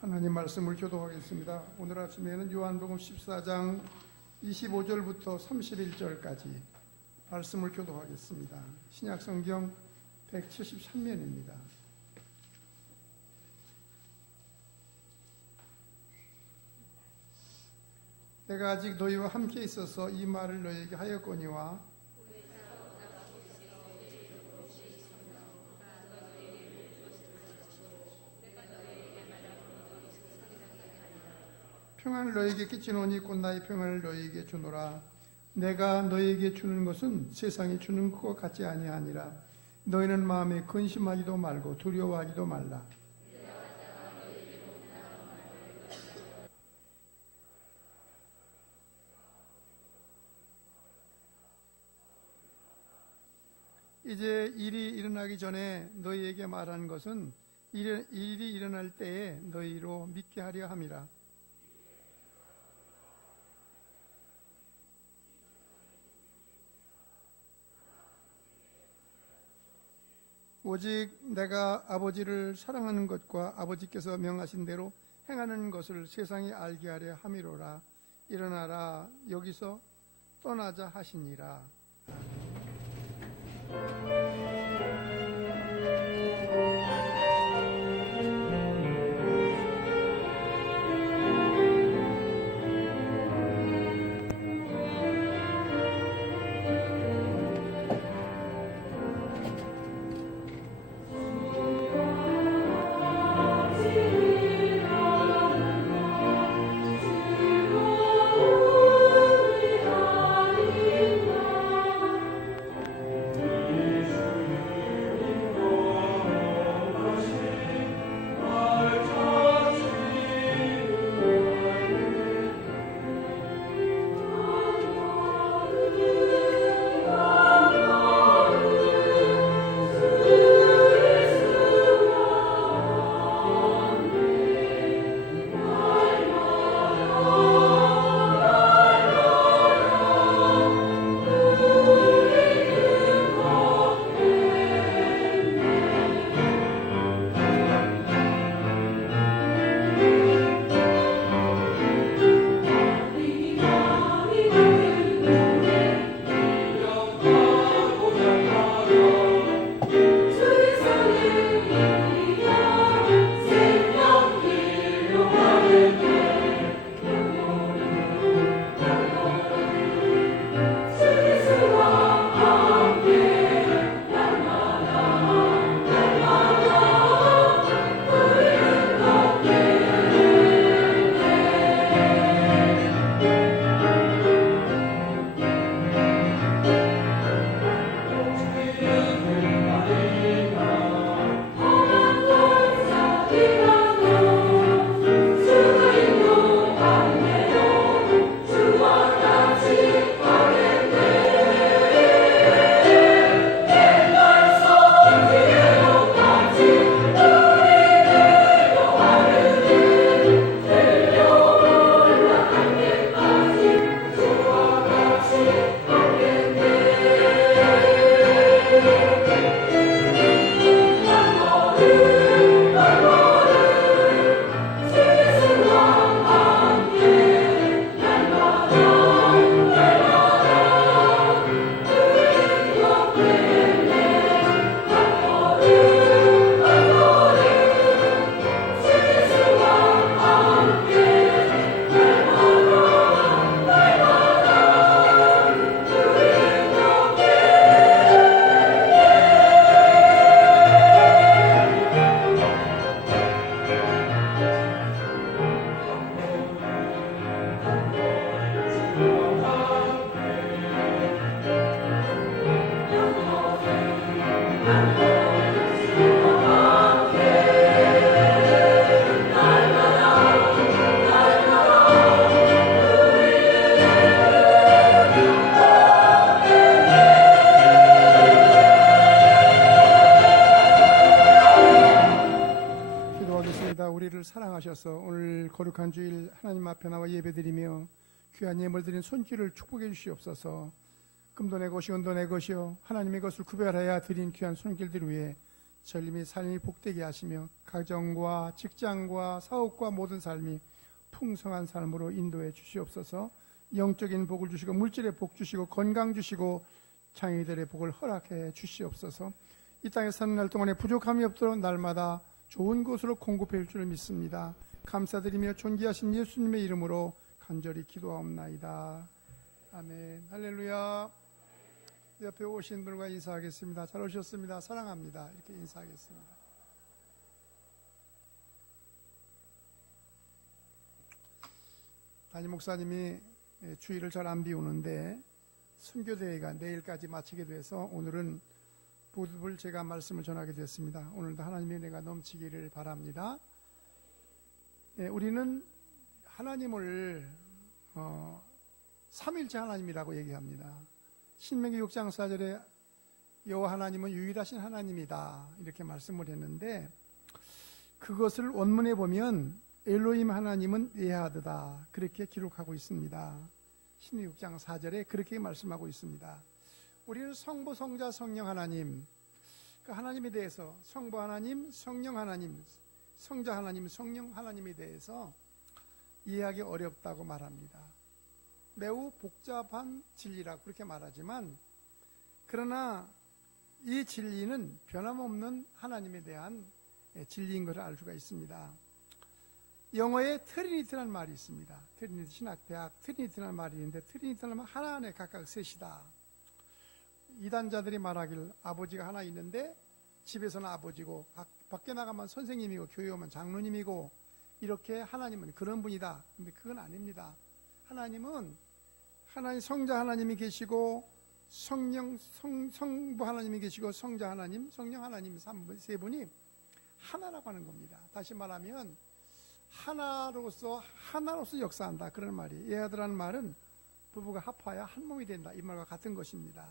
하나님 말씀을 교독하겠습니다. 오늘 아침에는 요한복음 14장 25절부터 31절까지 말씀을 교독하겠습니다. 신약성경 173면입니다. 내가 아직 너희와 함께 있어서 이 말을 너희에게 하였거니와 평안을 너희에게 끼치노니 곧 나의 평안을 너희에게 주노라. 내가 너희에게 주는 것은 세상이 주는 것과 같지 아니하니라. 너희는 마음에 근심하지도 말고 두려워하지도 말라. 이제 일이 일어나기 전에 너희에게 말하는 것은 일이 일어날 때에 너희로 믿게 하려 함이라. 오직 내가 아버지를 사랑하는 것과 아버지께서 명하신 대로 행하는 것을 세상이 알게 하려 함이로라. 일어나라, 여기서 떠나자 하시니라. 우리를 사랑하셔서 오늘 거룩한 주일 하나님 앞에 나와 예배드리며 귀한 예물 드린 손길을 축복해 주시옵소서. 금도 내 것이 은도 내 것이요 하나님의 것을 구별하여 드린 귀한 손길들 위에 전림이 삶이 복되게 하시며 가정과 직장과 사업과 모든 삶이 풍성한 삶으로 인도해 주시옵소서. 영적인 복을 주시고 물질의 복 주시고 건강 주시고 장애들의 복을 허락해 주시옵소서. 이 땅에 사는 날 동안에 부족함이 없도록 날마다 좋은 것으로 공급해 줄 줄 믿습니다. 감사드리며 존귀하신 예수님의 이름으로 간절히 기도하옵나이다. 아멘. 할렐루야. 옆에 오신 분과 인사하겠습니다. 잘 오셨습니다. 사랑합니다. 이렇게 인사하겠습니다. 담임 목사님이 주일을 잘 안 비우는데 선교대회가 내일까지 마치게 돼서 오늘은 부득을 제가 말씀을 전하게 됐습니다. 오늘도 하나님의 은혜가 넘치기를 바랍니다. 우리는 하나님을 삼일째 하나님이라고 얘기합니다. 신명기 6장 4절에 여호와 하나님은 유일하신 하나님이다 이렇게 말씀을 했는데, 그것을 원문에 보면 엘로힘 하나님은 에하드다 그렇게 기록하고 있습니다. 신명기 6장 4절에 그렇게 말씀하고 있습니다. 우리는 성부, 성자, 성령 하나님, 그 하나님에 대해서 성부 하나님, 성령 하나님, 성자 하나님, 성령 하나님에 대해서 이해하기 어렵다고 말합니다. 매우 복잡한 진리라고 그렇게 말하지만, 그러나 이 진리는 변함없는 하나님에 대한 진리인 것을 알 수가 있습니다. 영어에 트리니티라는 말이 있습니다. 트리니티 신학대학 트리니티라는 말이 있는데, 트리니티라는 말은 하나 안에 각각 셋이다. 이단자들이 말하길 아버지가 하나 있는데 집에서는 아버지고 밖에 나가면 선생님이고 교회 오면 장로님이고 이렇게 하나님은 그런 분이다. 근데 그건 아닙니다. 하나님은 하나님 성자 하나님이 계시고 성부 하나님이 계시고 성자 하나님, 성령 하나님 세 분이 하나라고 하는 겁니다. 다시 말하면 하나로서 역사한다 그런 말이. 예하드라는 말은 부부가 합하여 한 몸이 된다 이 말과 같은 것입니다.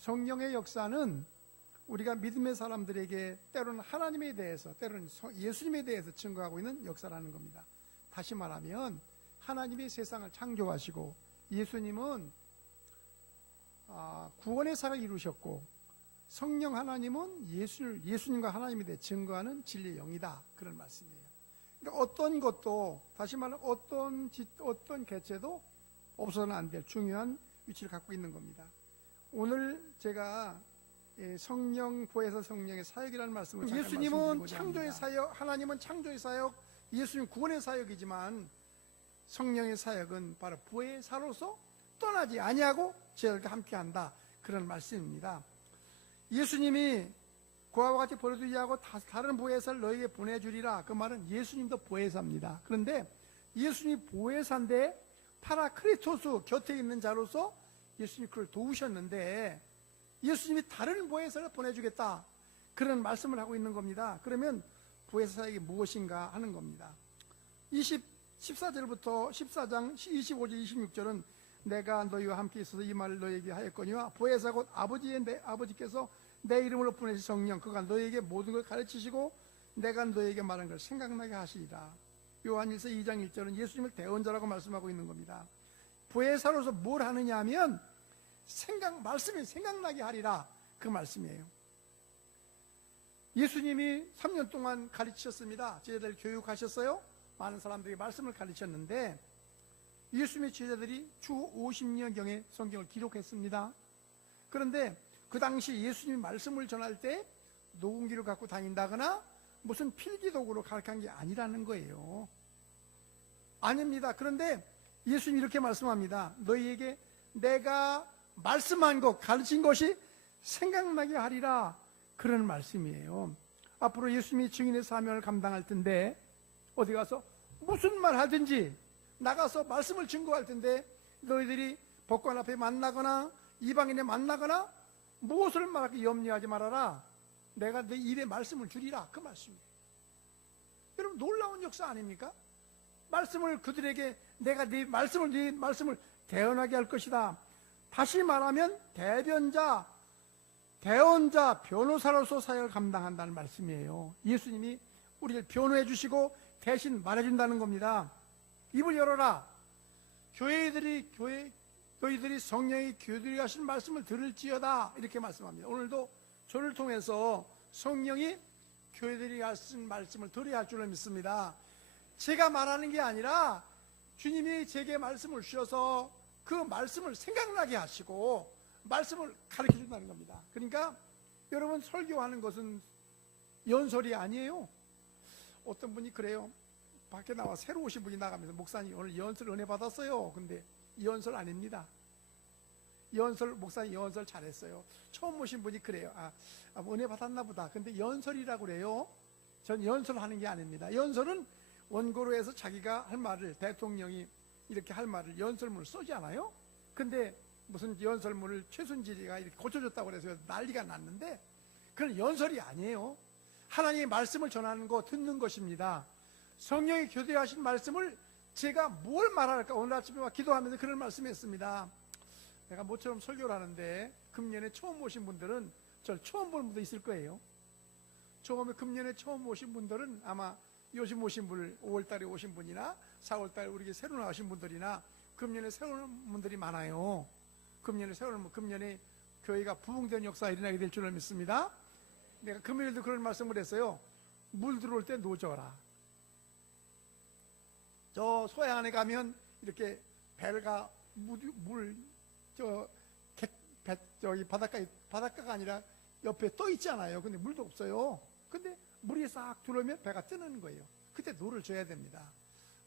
성령의 역사는 우리가 믿음의 사람들에게 때로는 하나님에 대해서, 때로는 예수님에 대해서 증거하고 있는 역사라는 겁니다. 다시 말하면 하나님이 세상을 창조하시고 예수님은 구원의 사역을 이루셨고, 성령 하나님은 예수님과 하나님에 대해 증거하는 진리의 영이다 그런 말씀이에요. 그러니까 어떤 것도, 다시 말하면 어떤 개체도 없어서는 안 될 중요한 위치를 갖고 있는 겁니다. 오늘 제가 성령 보혜사 성령의 사역이라는 말씀을 예수님은 창조의 사역, 하나님은 창조의 사역, 예수님 구원의 사역이지만 성령의 사역은 바로 보혜사로서 떠나지 아니하고 저희들과 함께한다 그런 말씀입니다. 예수님이 그와 같이 버려두지 않고 다른 보혜사를 너에게 보내주리라, 그 말은 예수님도 보혜사입니다. 그런데 예수님이 보혜사인데 파라크리토스 곁에 있는 자로서 예수님이 그를 도우셨는데 예수님이 다른 보혜사를 보내주겠다 그런 말씀을 하고 있는 겁니다. 그러면 보혜사 사역이 무엇인가 하는 겁니다. 14절부터 14장 25절 26절은 내가 너희와 함께 있어서 이 말을 너희에게 하였거니와 보혜사 곧 아버지께서 내 이름으로 보내신 성령 그가 너희에게 모든 걸 가르치시고 내가 너희에게 말한 걸 생각나게 하시리라. 요한일서 2장 1절은 예수님을 대언자라고 말씀하고 있는 겁니다. 보혜사로서 뭘 하느냐 하면 말씀이 생각나게 하리라 그 말씀이에요. 예수님이 3년 동안 가르치셨습니다. 제자들 교육하셨어요. 많은 사람들이 말씀을 가르쳤는데 예수님의 제자들이 주 50년경의 성경을 기록했습니다. 그런데 그 당시 예수님이 말씀을 전할 때 녹음기를 갖고 다닌다거나 무슨 필기도구로 가르친 게 아니라는 거예요. 아닙니다. 그런데 예수님이 이렇게 말씀합니다. 너희에게 내가 말씀한 것, 가르친 것이 생각나게 하리라 그런 말씀이에요. 앞으로 예수님이 증인의 사명을 감당할 텐데 어디 가서 무슨 말 하든지 나가서 말씀을 증거할 텐데 너희들이 법관 앞에 만나거나 이방인에 만나거나 무엇을 말하기 염려하지 말아라. 내가 내 입에 말씀을 주리라 그 말씀이에요. 여러분 놀라운 역사 아닙니까? 말씀을 그들에게 내가 네 말씀을 대언하게 할 것이다. 다시 말하면 대언자, 변호사로서 사역을 감당한다는 말씀이에요. 예수님이 우리를 변호해 주시고 대신 말해준다는 겁니다. 입을 열어라. 너희들이 성령이 교들이 하신 말씀을 들을지어다 이렇게 말씀합니다. 오늘도 저를 통해서 성령이 교회들이 하신 말씀을 들어야 할 줄로 믿습니다. 제가 말하는 게 아니라 주님이 제게 말씀을 주셔서 그 말씀을 생각나게 하시고 말씀을 가르쳐 준다는 겁니다. 그러니까 여러분, 설교하는 것은 연설이 아니에요. 어떤 분이 그래요. 밖에 나와 새로 오신 분이 나가면서, 목사님 오늘 연설 은혜 받았어요. 근데 연설 아닙니다. 목사님 연설 잘했어요. 처음 오신 분이 그래요. 은혜 받았나 보다. 근데 연설이라고 그래요. 전 연설하는 게 아닙니다. 연설은 원고로 해서 자기가 할 말을, 대통령이 이렇게 할 말을 연설문을 쓰지 않아요? 근데 무슨 연설문을 최순실이가 이렇게 고쳐줬다고 그래서 난리가 났는데, 그건 연설이 아니에요. 하나님의 말씀을 전하는 거, 듣는 것입니다. 성령이 교대하신 말씀을 제가 뭘 말할까, 오늘 아침에 기도하면서 그런 말씀했습니다. 내가 모처럼 설교를 하는데 금년에 처음 오신 분들은, 저 처음 보는 분도 있을 거예요. 금년에 처음 오신 분들은 아마 요즘 오신 분을 5월달에 오신 분이나 4월달에 우리 새로 나오신 분들이나 금년에 새로운 분들이 많아요. 금년에 교회가 부흥된 역사가 일어나게 될 줄을 믿습니다. 내가 금요일도 그런 말씀을 했어요. 물 들어올 때 노져라. 저 소양안에 가면 이렇게 배가 저기 바닷가가 아니라 옆에 떠 있잖아요. 근데 물도 없어요. 근데 물이 싹 들어오면 배가 뜨는 거예요. 그때 노를 줘야 됩니다.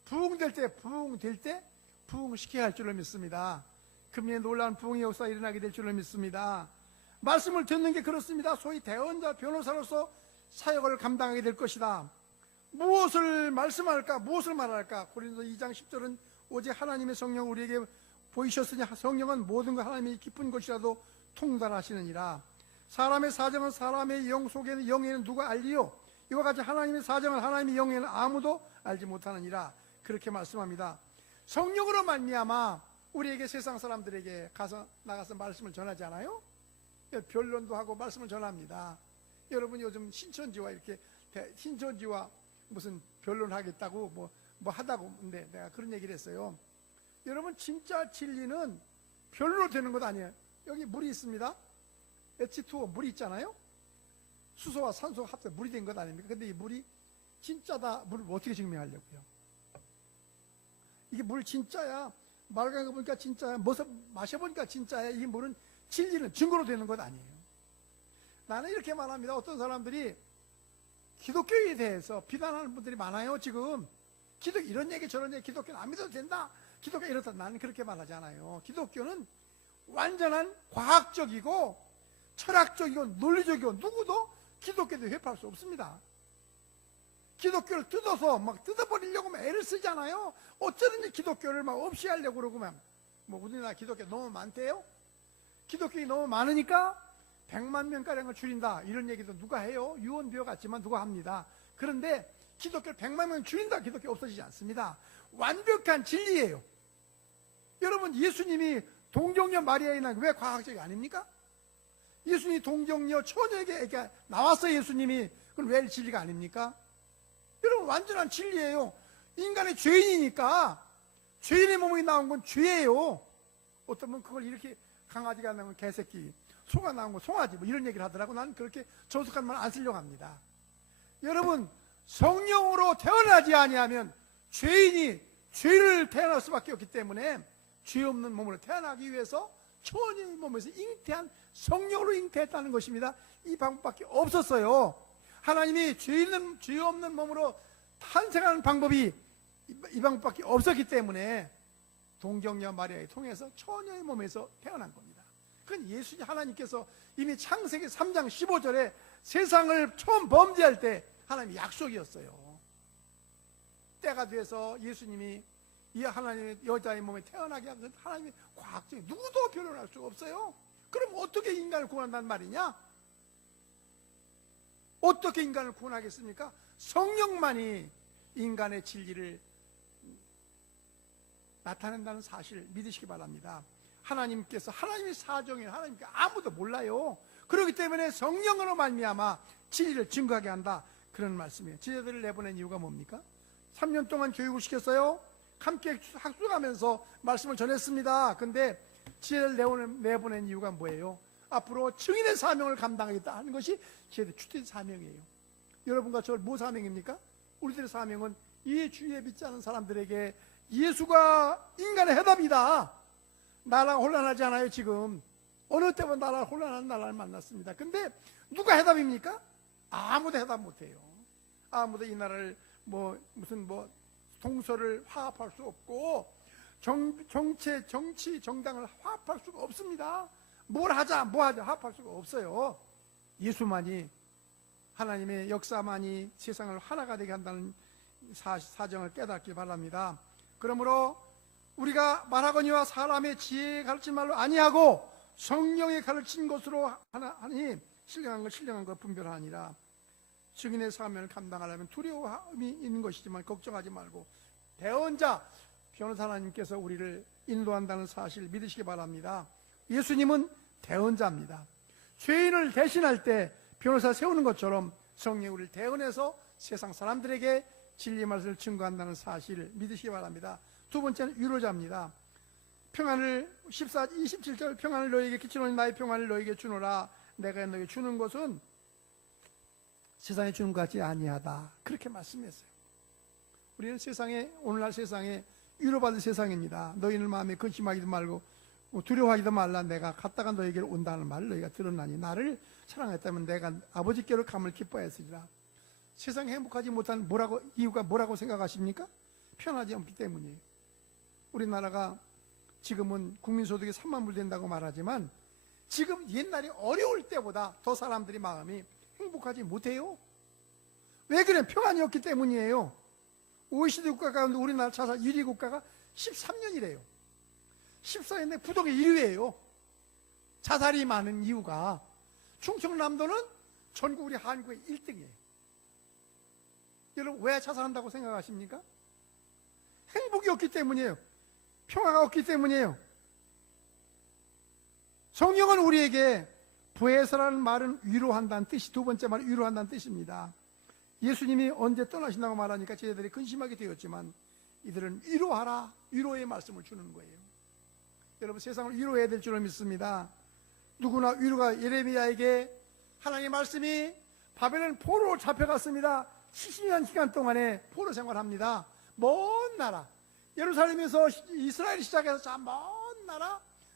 부흥될 때 부흥시켜야 할 줄을 믿습니다. 금년에 놀라운 부흥의 역사가 일어나게 될 줄을 믿습니다. 말씀을 듣는 게 그렇습니다. 소위 대언자, 변호사로서 사역을 감당하게 될 것이다. 무엇을 말씀할까, 무엇을 말할까? 고린도 2장 10절은 오직 하나님의 성령 우리에게 보이셨으니 성령은 모든 것 하나님의 깊은 것이라도 통달하시느니라. 사람의 사정은 사람의 영 속에는 영에는 누가 알리요? 이와 같이 하나님의 사정은 하나님의 영에는 아무도 알지 못하느니라. 그렇게 말씀합니다. 성령으로 말미암아 우리에게, 세상 사람들에게 나가서 말씀을 전하지 않아요? 변론도 하고 말씀을 전합니다. 여러분, 요즘 신천지와 무슨 변론하겠다고 뭐 하다고, 근데 내가 그런 얘기를 했어요. 여러분, 진짜 진리는 별로 되는 것 아니에요. 여기 물이 있습니다. H2O 물이 있잖아요. 수소와 산소가 합쳐 물이 된 것 아닙니까? 근데 이 물이 진짜다, 물을 어떻게 증명하려고요? 이게 물 진짜야, 맑은 거 보니까 진짜야, 마셔보니까 진짜야, 이 물은 진리는 증거로 되는 것 아니에요. 나는 이렇게 말합니다. 어떤 사람들이 기독교에 대해서 비난하는 분들이 많아요. 지금 이런 얘기 저런 얘기, 기독교는 안 믿어도 된다, 기독교 이렇다. 나는 그렇게 말하지 않아요. 기독교는 완전한 과학적이고 철학적이고 논리적이고, 누구도 기독교에 회파할 수 없습니다. 기독교를 뜯어버리려고 애를 쓰잖아요. 어쩌든지 기독교를 없이 하려고 그러고만, 우리나라 기독교 너무 많대요. 기독교가 너무 많으니까 100만 명가량을 줄인다, 이런 얘기도 누가 해요? 유언비어 같지만 누가 합니다. 그런데 기독교를 100만 명 줄인다, 기독교 없어지지 않습니다. 완벽한 진리예요. 여러분, 예수님이 동정녀 마리아에 난 왜 과학적이 아닙니까? 예수님이 동정녀 처녀에게 나왔어요. 예수님이. 그건 왜 진리가 아닙니까? 여러분, 완전한 진리예요. 인간의 죄인이니까, 죄인의 몸이 나온 건 죄예요. 어떤 분은 그걸 이렇게, 강아지가 나온 개새끼, 소가 나온 건 송아지, 이런 얘기를 하더라고. 나는 그렇게 저속한 말 안 쓰려고 합니다. 여러분, 성령으로 태어나지 아니하면 죄인이 죄를 태어날 수밖에 없기 때문에, 죄 없는 몸으로 태어나기 위해서 처녀의 몸에서 잉태한, 성령으로 잉태했다는 것입니다. 이 방법밖에 없었어요. 하나님이 죄 없는 몸으로 탄생하는 방법이 이 방법밖에 없었기 때문에 동정녀 마리아를 통해서 처녀의 몸에서 태어난 겁니다. 그건 하나님께서 이미 창세기 3장 15절에 세상을 처음 범죄할 때 하나님의 약속이었어요. 때가 돼서 예수님이 이 하나님의 여자의 몸에 태어나게 한 건 하나님의 과학적인, 누구도 변론할 수가 없어요. 그럼 어떻게 인간을 구원한다는 말이냐? 어떻게 인간을 구원하겠습니까? 성령만이 인간의 진리를 나타낸다는 사실 믿으시기 바랍니다. 하나님께서, 하나님의 사정이에요. 하나님께 아무도 몰라요. 그렇기 때문에 성령으로 말미암아 진리를 증거하게 한다, 그런 말씀이에요. 지혜들을 내보낸 이유가 뭡니까? 3년 동안 교육을 시켰어요. 함께 학습하면서 말씀을 전했습니다. 근데 지혜를 내보낸 이유가 뭐예요? 앞으로 증인의 사명을 감당하겠다 하는 것이 저희들의 주된 사명이에요. 여러분과 저 뭐 사명입니까? 우리들의 사명은 이 주에 믿지 않은 사람들에게 예수가 인간의 해답이다. 나라가 혼란하지 않아요. 지금 어느 때보다 나라가 혼란한 나라를 만났습니다. 근데 누가 해답입니까? 아무도 해답 못해요. 아무도 이 나라를 무슨 동서를 화합할 수 없고 정치, 정당을 화합할 수가 없습니다. 뭘 하자 화합할 수가 없어요. 예수만이, 하나님의 역사만이 세상을 하나가 되게 한다는 사정을 깨닫기 바랍니다. 그러므로 우리가 말하거니와 사람의 지혜에 가르친 말로 아니하고 성령에 가르친 것으로 하니 신령한 것 분별하니라. 증인의 사명을 감당하려면 두려움이 있는 것이지만 걱정하지 말고 대언자 변호사 하나님께서 우리를 인도한다는 사실을 믿으시기 바랍니다. 예수님은 대언자입니다. 죄인을 대신할 때 변호사 세우는 것처럼 성령이 우리를 대언해서 세상 사람들에게 진리 말씀을 증거한다는 사실을 믿으시기 바랍니다. 두 번째는 위로자입니다. 평안을 27절 평안을 너희에게 끼치노니 나의 평안을 너희에게 주노라. 내가 너희에게 주는 것은 세상에 주는 것 같지 아니하다. 그렇게 말씀했어요. 우리는 오늘날 세상에 위로받은 세상입니다. 너희는 마음에 근심하기도 말고 두려워하기도 말라. 내가 갔다가 너희에게로 온다는 말을 너희가 들었나니 나를 사랑했다면 내가 아버지께로 감을 기뻐했으리라. 세상에 행복하지 못한 이유가 뭐라고 생각하십니까? 편하지 않기 때문이에요. 우리나라가 지금은 국민소득이 3만 불 된다고 말하지만 지금 옛날에 어려울 때보다 더 사람들이 마음이 행복하지 못해요. 왜 그래? 평안이 없기 때문이에요. OECD 국가 가운데 우리나라 자살 1위 국가가 13년이래요. 14년에 부동의 1위예요. 자살이 많은 이유가 충청남도는 전국 우리 한국의 1등이에요. 여러분 왜 자살한다고 생각하십니까? 행복이 없기 때문이에요. 평화가 없기 때문이에요. 성경은 우리에게 부에서라는 말은 위로한다는 뜻이, 두 번째 말은 위로한다는 뜻입니다. 예수님이 언제 떠나신다고 말하니까 저희들이 근심하게 되었지만 이들은 위로하라, 위로의 말씀을 주는 거예요. 여러분 세상을 위로해야 될 줄을 믿습니다. 누구나 위로가 예레미야에게 하나님의 말씀이 바벨론 포로로 잡혀갔습니다. 70년 기간 동안에 포로 생활합니다. 먼 나라, 예루살렘에서 이스라엘이 시작해서 저 먼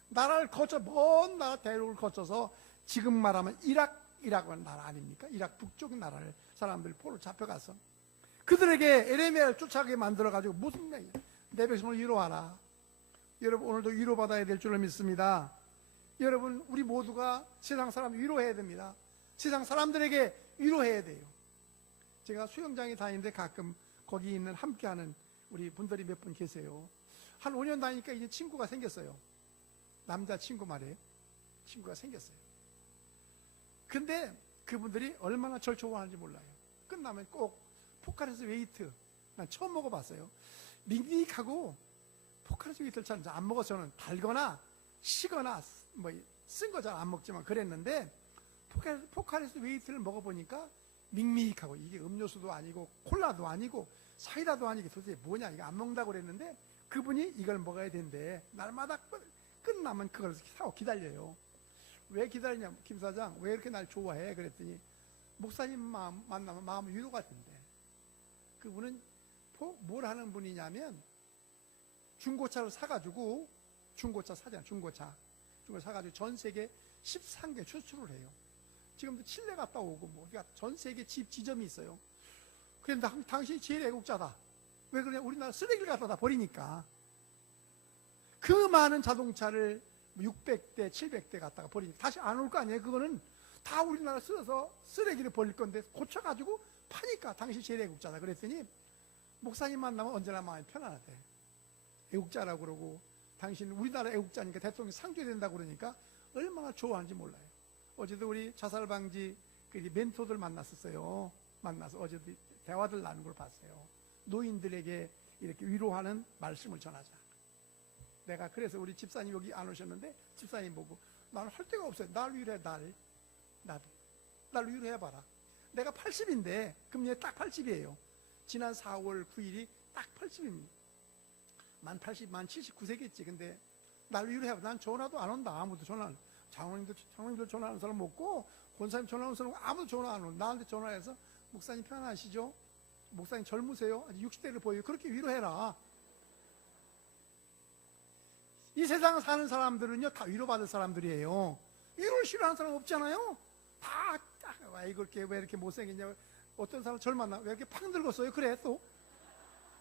나라를 거쳐, 먼 나라 대륙을 거쳐서 지금 말하면 이라크라는 나라 아닙니까? 이라크 북쪽 나라를 사람들이 포로 잡혀가서 그들에게 예레미야를 쫓아가게 만들어가지고 무슨 얘기야? 내 백성을 위로하라. 여러분 오늘도 위로받아야 될 줄을 믿습니다. 여러분 우리 모두가 세상 사람 위로해야 됩니다. 세상 사람들에게 위로해야 돼요. 제가 수영장에 다니는데 가끔 거기 있는 함께하는 우리 분들이 몇 분 계세요. 한 5년 다니니까 이제 친구가 생겼어요. 남자친구 말이에요. 친구가 생겼어요. 근데 그분들이 얼마나 절 좋아하는지 몰라요. 끝나면 꼭 포카리스 웨이트, 난 처음 먹어봤어요. 밍밍하고 포카리스 웨이트를 잘 안 먹어서 저는 달거나 시거나 쓴 거 잘 안 먹지만 그랬는데 포카리스 웨이트를 먹어보니까 밍밍하고 이게 음료수도 아니고 콜라도 아니고 사이다도 아니고 도대체 뭐냐 이거 안 먹는다고 그랬는데 그분이 이걸 먹어야 된대. 날마다 끝나면 그걸 사고 기다려요. 왜 기다리냐, 김 사장 왜 이렇게 날 좋아해? 그랬더니 목사님 만나면 마음 위로가 된대. 그분은 뭘 하는 분이냐면 중고차를 사가지고 중고차 사잖아요. 중고차 사가지고 전 세계 13개 수출을 해요. 지금도 칠레 갔다 오고 그러니까 전 세계 지점이 있어요. 그런데 당신이 제일 애국자다. 왜 그러냐? 우리나라 쓰레기를 갖다 버리니까. 그 많은 자동차를 600대, 700대 갖다가 버리니까 다시 안 올 거 아니에요. 그거는 다 우리나라 쓰러서 쓰레기를 버릴 건데 고쳐가지고 파니까 당신이 제일 애국자다. 그랬더니 목사님 만나면 언제나 마음이 편안하대. 애국자라고 그러고 당신은 우리나라 애국자니까 대통령이 상줘야 된다고 그러니까 얼마나 좋아하는지 몰라요. 어제도 우리 자살방지 멘토들 만났었어요. 만나서 어제도 대화들 나눈 걸 봤어요. 노인들에게 이렇게 위로하는 말씀을 전하자. 내가 그래서 우리 집사님 여기 안 오셨는데 집사님 보고 나는 할 데가 없어요. 날 위로해. 날 위로해봐라. 내가 80인데 금년에 딱 80이에요. 지난 4월 9일이 딱 80입니다. 만 79세겠지. 근데 날 위로해봐. 난 전화도 안 온다. 아무도 전화를. 장로님들 전화하는 사람 없고, 권사님 전화하는 사람 아무도 전화 안 오고, 나한테 전화해서 목사님 편안하시죠? 목사님 젊으세요? 아직 60대를 보여요. 그렇게 위로해라. 이 세상 사는 사람들은요, 다 위로받을 사람들이에요. 위로를 싫어하는 사람 없잖아요. 왜 이렇게 못생겼냐. 어떤 사람 젊었나? 왜 이렇게 팍 늙었어요? 그래, 또.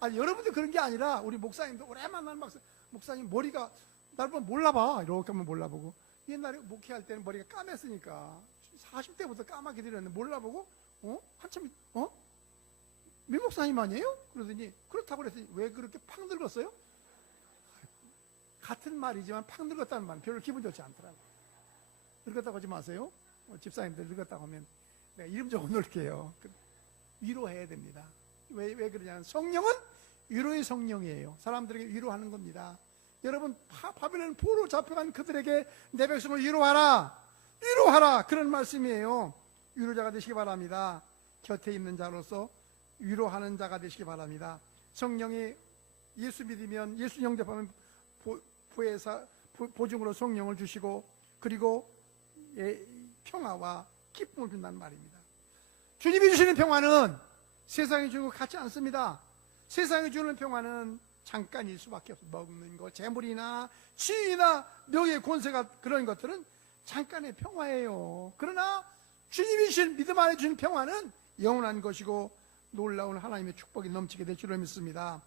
아니, 여러분들 그런 게 아니라, 우리 목사님도 오래 만나는 목사님 머리가, 날 보면 몰라봐. 이렇게 하면 몰라보고. 옛날에 목회할 때는 머리가 까맸으니까, 40대부터 까맣게 들였는데, 몰라보고, 한참, 민 목사님 아니에요? 그러더니, 그렇다고 그랬더니, 왜 그렇게 팍 늙었어요? 같은 말이지만 팍 늙었다는 말은 별로 기분 좋지 않더라고요. 늙었다고 하지 마세요. 집사님들 늙었다고 하면 내가 이름 적어 놓을게요. 위로해야 됩니다. 왜 그러냐면, 성령은 위로의 성령이에요. 사람들에게 위로하는 겁니다. 여러분, 바벨론 포로 잡혀간 그들에게 내 백성을 위로하라, 위로하라, 그런 말씀이에요. 위로자가 되시기 바랍니다. 곁에 있는 자로서 위로하는 자가 되시기 바랍니다. 성령이, 예수 믿으면, 예수 영접하면 보증으로 성령을 주시고, 그리고 평화와 기쁨을 준다는 말입니다. 주님이 주시는 평화는 세상이 주는 것 같지 않습니다. 세상이 주는 평화는 잠깐일 수밖에 없어요. 먹는 것, 재물이나 지위나 명예, 권세가, 그런 것들은 잠깐의 평화예요. 그러나 주님이 주신, 믿음 안에 주신 평화는 영원한 것이고 놀라운 하나님의 축복이 넘치게 될 줄로 믿습니다.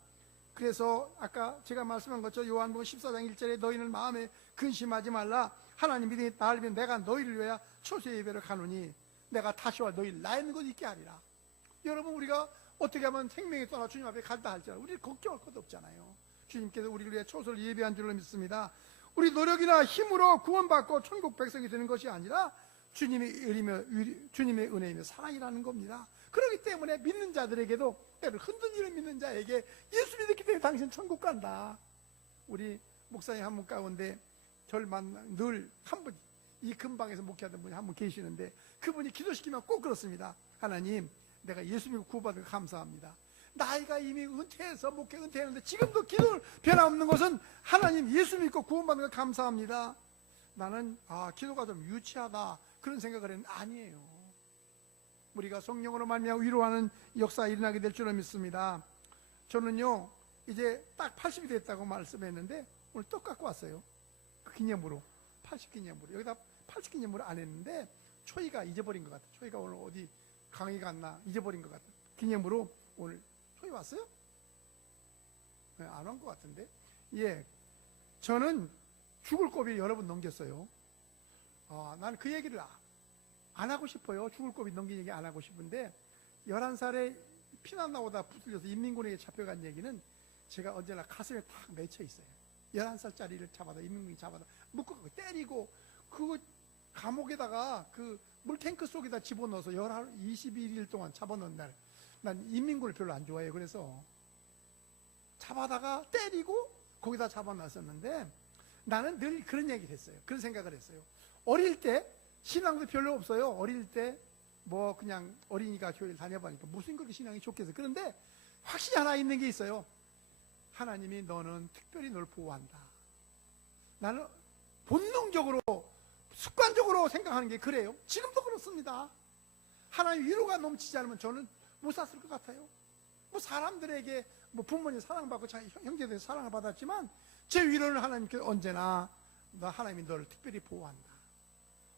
그래서 아까 제가 말씀한 것처럼 요한복음 14장 1절에 너희는 마음에 근심하지 말라. 하나님 믿으니 나를 믿으니 내가 너희를 위하여 초세 예배를 가노니 내가 다시와 너희를 나 있는 곳 있게 하리라. 여러분, 우리가 어떻게 하면 생명이 떠나 주님 앞에 간다 할지라도 우리 걱정할 것도 없잖아요. 주님께서 우리를 위해 초소를 예배한 줄로 믿습니다. 우리 노력이나 힘으로 구원받고 천국 백성이 되는 것이 아니라 주님의 은혜이며 사랑이라는 겁니다. 그렇기 때문에 믿는 자들에게도, 때를 흔들리는 믿는 자에게 예수 믿었기 때문에 당신 천국 간다. 우리 목사님 한 분 가운데 절 만나 늘 한 분, 이 근방에서 목회하던 분이 한 분 계시는데, 그분이 기도시키면 꼭 그렇습니다. 하나님, 내가 예수 믿고 구원받은 거 감사합니다. 나이가 이미 은퇴해서 목회 은퇴했는데 지금도 기도를 변함없는 것은 하나님 예수 믿고 구원받는 거 감사합니다. 나는 기도가 좀 유치하다, 그런 생각을 했는데 아니에요. 우리가 성령으로 말미암아 위로하는 역사가 일어나게 될 줄로 믿습니다. 저는요, 이제 딱 80이 됐다고 말씀했는데 오늘 떡 갖고 왔어요. 그 기념으로, 80기념으로. 여기다 80기념으로 안 했는데 초이가 잊어버린 것 같아요. 초이가 오늘 어디 강의 갔나 잊어버린 것 같아요. 기념으로 오늘 초이 왔어요? 네, 안 온 것 같은데. 예, 저는 죽을 고비 여러 번 넘겼어요. 나는 그 얘기를 안 하고 싶어요. 죽을 고비 넘긴 얘기 안 하고 싶은데, 11살에 피난 나오다 붙들려서 인민군에게 잡혀간 얘기는 제가 언제나 가슴에 탁 맺혀 있어요. 11살짜리를 잡아다, 인민군이 잡아다 묶어가고 때리고, 그 감옥에다가 그 물탱크 속에다 집어넣어서 21일 동안 잡아놓은 날, 난 인민군을 별로 안 좋아해요. 그래서 잡아다가 때리고 거기다 잡아놨었는데, 나는 늘 그런 얘기를 했어요. 그런 생각을 했어요. 어릴 때 신앙도 별로 없어요. 어릴 때 뭐 그냥 어린이가 교회를 다녀보니까 무슨 그렇게 신앙이 좋겠어요. 그런데 확실히 하나 있는 게 있어요. 하나님이 너는 특별히 널 보호한다. 나는 본능적으로, 습관적으로 생각하는 게 그래요. 지금도 그렇습니다. 하나님 위로가 넘치지 않으면 저는 못 샀을 것 같아요. 뭐 사람들에게, 뭐 부모님 사랑받고 형제들 사랑을 받았지만 제 위로는 하나님께서 언제나 하나님이 너를 특별히 보호한다.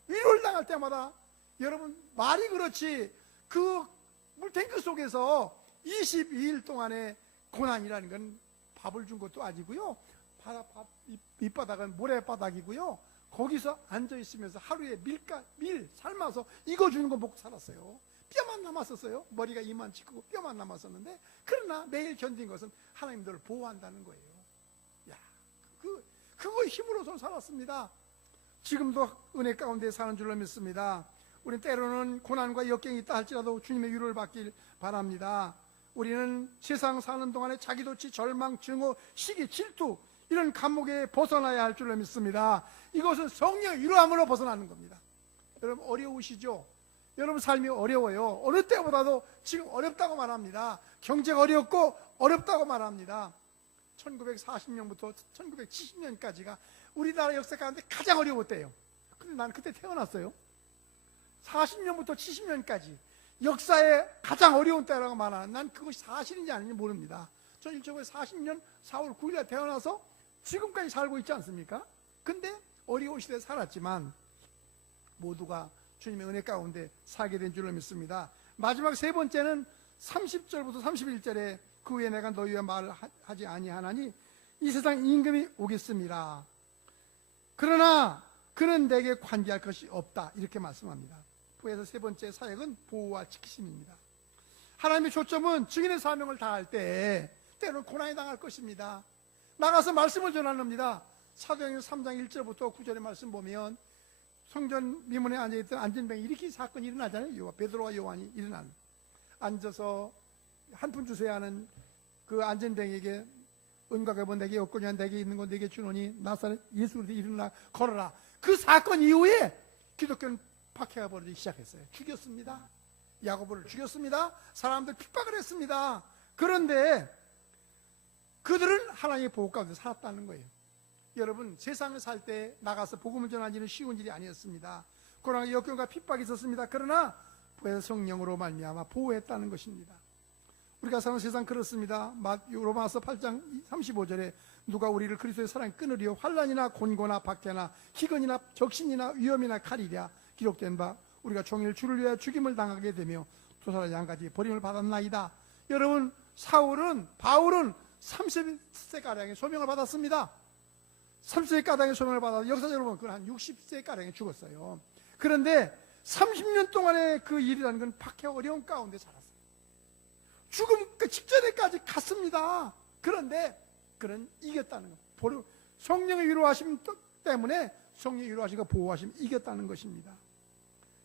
위로를 당할 때마다, 여러분 말이 그렇지 그 물탱크 속에서 22일 동안의 고난이라는 건 밥을 준 것도 아니고요. 밑바닥은 모래바닥이고요. 거기서 앉아있으면서 하루에 밀 삶아서 익어주는 거 먹고 살았어요. 뼈만 남았었어요. 머리가 이만치고 뼈만 남았었는데, 그러나 매일 견딘 것은 하나님 너를 보호한다는 거예요. 야, 그거 힘으로서 살았습니다. 지금도 은혜 가운데 사는 줄로 믿습니다. 우리는 때로는 고난과 역경이 있다 할지라도 주님의 위로를 받길 바랍니다. 우리는 세상 사는 동안에 자기도취, 절망, 증오, 시기, 질투, 이런 감옥에 벗어나야 할 줄로 믿습니다. 이것은 성령의 위로함으로 벗어나는 겁니다. 여러분 어려우시죠? 여러분 삶이 어려워요. 어느 때보다도 지금 어렵다고 말합니다. 경제가 어렵고 어렵다고 말합니다. 1940년부터 1970년까지가 우리나라 역사 가운데 가장 어려웠대요. 근데 난 그때 태어났어요. 40년부터 70년까지 역사에 가장 어려운 때라고 말하는, 난 그것이 사실인지 아닌지 모릅니다. 전 1940년 4월 9일에 태어나서 지금까지 살고 있지 않습니까? 근데 어려운 시대에 살았지만 모두가 주님의 은혜 가운데 살게 된 줄로 믿습니다. 마지막 세 번째는 30절부터 31절에 그 후에 내가 너희와 말을 하지 아니하나니 이 세상 임금이 오겠습니다. 그러나 그는 내게 관계할 것이 없다, 이렇게 말씀합니다. 그래서 세 번째 사역은 보호와 지키심입니다. 하나님의 초점은 증인의 사명을 다할 때 때로는 고난이 당할 것입니다. 나가서 말씀을 전하랍니다. 사도행전 3장 1절부터 9절의 말씀 보면 성전 미문에 앉아있던 안전병이 이렇게 사건이 일어나잖아요. 베드로와 요한이 앉아서 한 푼 주세요 하는 그 안전병에게 은과 내게 없거니와 내게 있는 건 내게 주노니 나사렛 예수로 일어나 걸어라. 그 사건 이후에 기독교는 박해가 벌어지기 시작했어요. 죽였습니다. 야고보를 죽였습니다. 사람들 핍박을 했습니다. 그런데 그들은 하나님의 보호 가운데 살았다는 거예요. 여러분, 세상을 살 때 나가서 복음을 전하기는 쉬운 일이 아니었습니다. 고난과 역경과 핍박이 있었습니다. 그러나 성령으로 말미암아 보호했다는 것입니다. 우리가 사는 세상 그렇습니다. 로마서 8장 35절에 누가 우리를 그리스도의 사랑에 끊으리요 환난이나 곤고나 박해나 희근이나 적신이나 위험이나 칼이랴 기록된 바 우리가 종일 주를 위하여 죽임을 당하게 되며 두 사람 양같이 버림을 받았나이다. 여러분, 바울은 30세가량의 소명을 받았습니다. 30세가량의 소명을 받아서 역사적으로 보면 그건 한 60세가량에 죽었어요. 그런데 30년 동안의 그 일이라는 건 박해와 어려운 가운데 살았어요. 죽음 그 직전에까지 갔습니다. 그런데 그는 이겼다는 것. 성령의 위로하심 때문에 성령의 위로하심과 보호하심 이겼다는 것입니다.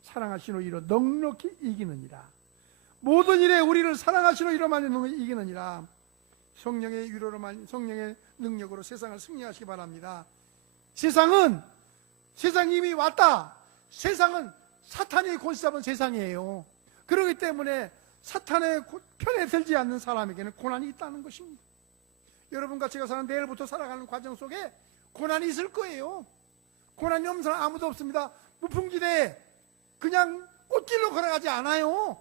사랑하시는 이로 넉넉히 이기느니라. 모든 일에 우리를 사랑하시는 이로만 이기느니라. 성령의 위로로만, 성령의 능력으로 세상을 승리하시기 바랍니다. 세상은 이미 왔다. 세상은 사탄이 권세잡은 세상이에요. 그렇기 때문에 사탄의 편에 들지 않는 사람에게는 고난이 있다는 것입니다. 여러분과 제가 사는 내일부터 살아가는 과정 속에 고난이 있을 거예요. 고난이 없는 사람 아무도 없습니다. 무풍지대에 그냥 꽃길로 걸어가지 않아요.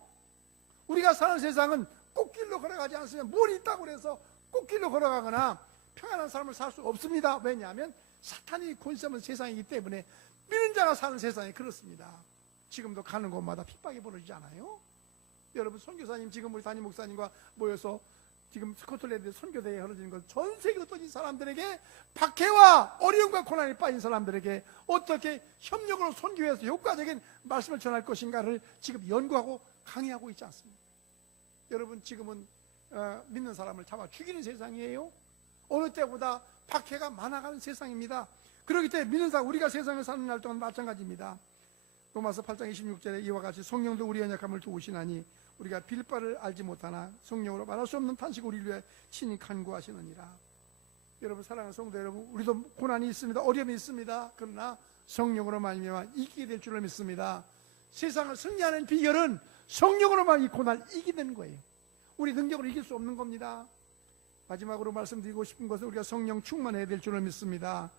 우리가 사는 세상은 꽃길로 걸어가지 않으면 뭘 있다고 그래서 꽃길로 걸어가거나 평안한 삶을 살 수 없습니다. 왜냐하면 사탄이 권세하는 세상이기 때문에 믿는 자가 사는 세상이 그렇습니다. 지금도 가는 곳마다 핍박이 벌어지지 않아요? 여러분, 선교사님, 지금 우리 담임 목사님과 모여서 지금 스코틀랜드 선교대회에 벌어지는 것, 전 세계 어떤 사람들에게 박해와 어려움과 고난에 빠진 사람들에게 어떻게 협력으로 선교해서 효과적인 말씀을 전할 것인가를 지금 연구하고 강의하고 있지 않습니까? 여러분, 지금은 믿는 사람을 잡아 죽이는 세상이에요. 어느 때보다 박해가 많아가는 세상입니다. 그렇기 때문에 믿는 사람, 우리가 세상을 사는 날 동안 마찬가지입니다. 로마서 8장 26절에 이와 같이 성령도 우리 연약함을 도우시나니 우리가 빌 바를 알지 못하나 성령으로 말할 수 없는 탄식 우리를 위해 친히 간구하시느니라. 여러분, 사랑하는 성도 여러분, 우리도 고난이 있습니다. 어려움이 있습니다. 그러나 성령으로 말미암아 이기게 될 줄로 믿습니다. 세상을 승리하는 비결은 성령으로만 이 고난을 이기는 거예요. 우리 능력으로 이길 수 없는 겁니다. 마지막으로 말씀드리고 싶은 것은 우리가 성령 충만해야 될 줄로 믿습니다.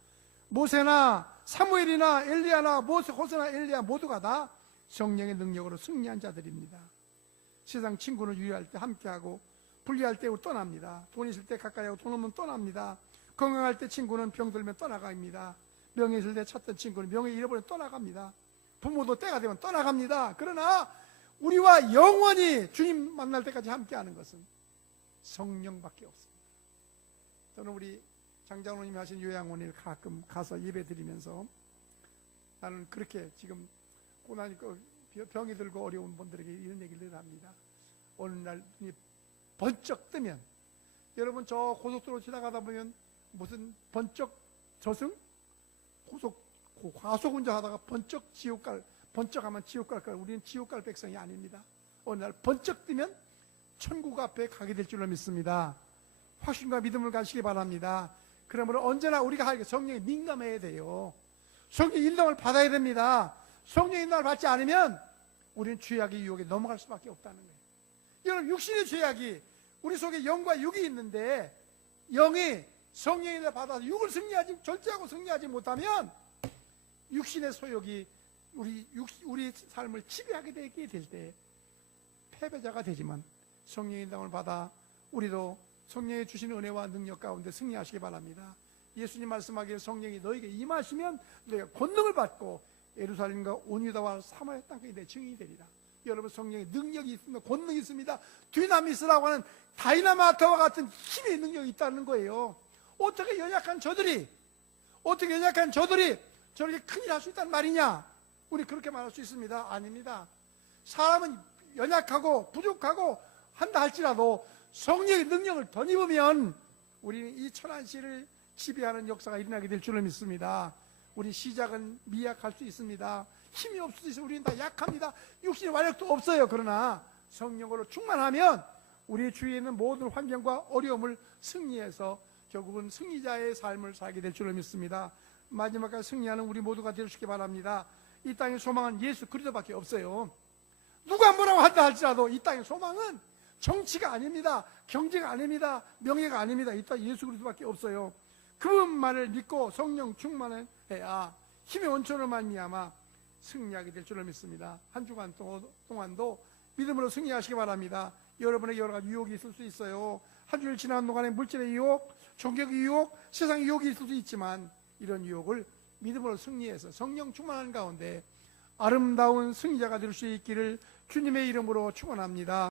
모세나 사무엘이나 엘리야나 호세나 엘리야 모두가 다 성령의 능력으로 승리한 자들입니다. 세상 친구는 유의할 때 함께하고 분리할 때 떠납니다. 돈 있을 때 가까이 하고 돈 없으면 떠납니다. 건강할 때 친구는 병들면 떠나갑니다. 명예 있을 때 찾던 친구는 명예 잃어버리면 떠나갑니다. 부모도 때가 되면 떠나갑니다. 그러나 우리와 영원히 주님 만날 때까지 함께하는 것은 성령밖에 없습니다. 저는 우리 장장로님이 하신 요양원에 가끔 가서 예배 드리면서 나는 그렇게 지금 고난이 병이 들고 어려운 분들에게 이런 얘기를 합니다. 어느 날 눈이 번쩍 뜨면, 여러분, 저 고속도로 지나가다 보면 무슨 번쩍 저승? 과속 운전하다가 번쩍하면 지옥 갈 거야. 우리는 지옥 갈 백성이 아닙니다. 어느 날 번쩍 뜨면 천국 앞에 가게 될 줄로 믿습니다. 확신과 믿음을 가지시기 바랍니다. 그러므로 언제나 우리가 할 성령에 민감해야 돼요. 성령 인도를 받아야 됩니다. 성령 인도를 받지 않으면 우리는 죄악의 유혹에 넘어갈 수밖에 없다는 거예요. 여러분, 육신의 죄악이 우리 속에 영과 육이 있는데 영이 성령의 인도를 받아서 육을 절제하고 승리하지 못하면 육신의 소욕이 우리 삶을 지배하게 되게 될 때 패배자가 되지만 성령의 인도함을 받아 우리도 성령의 주신 은혜와 능력 가운데 승리하시기 바랍니다. 예수님 말씀하기를 성령이 너에게 임하시면 너희가 권능을 받고 예루살렘과 온 유다와 사마리아 땅까지 내 증인이 되리라. 여러분, 성령의 능력이 있습니다. 권능이 있습니다. 디나미스라고 하는 다이나마트와 같은 힘의 능력이 있다는 거예요. 어떻게 연약한 저들이 저렇게 큰일 할 수 있단 말이냐? 우리 그렇게 말할 수 있습니다. 아닙니다. 사람은 연약하고 부족하고 한다 할지라도 성령의 능력을 덧입으면 우리는 이 천안시를 지배하는 역사가 일어나게 될 줄을 믿습니다. 우리 시작은 미약할 수 있습니다. 힘이 없을 수 있어요. 우리는 다 약합니다. 육신의 완력도 없어요. 그러나 성령으로 충만하면 우리 주위에 있는 모든 환경과 어려움을 승리해서 결국은 승리자의 삶을 살게 될 줄을 믿습니다. 마지막까지 승리하는 우리 모두가 될 수 있기 바랍니다. 이 땅의 소망은 예수 그리스도밖에 없어요. 누가 뭐라고 한다 할지라도 이 땅의 소망은 정치가 아닙니다. 경제가 아닙니다. 명예가 아닙니다. 이 땅 예수 그리스도밖에 없어요. 그분만을 믿고 성령 충만해야 힘의 원천으로 말미암아 승리하게 될 줄을 믿습니다. 한 주간 동안도 믿음으로 승리하시기 바랍니다. 여러분에게 여러 가지 유혹이 있을 수 있어요. 한 주일 지난 동안에 물질의 유혹, 종교의 유혹, 세상의 유혹이 있을 수 있지만 이런 유혹을 믿음으로 승리해서 성령 충만한 가운데 아름다운 승리자가 될 수 있기를 주님의 이름으로 축원합니다.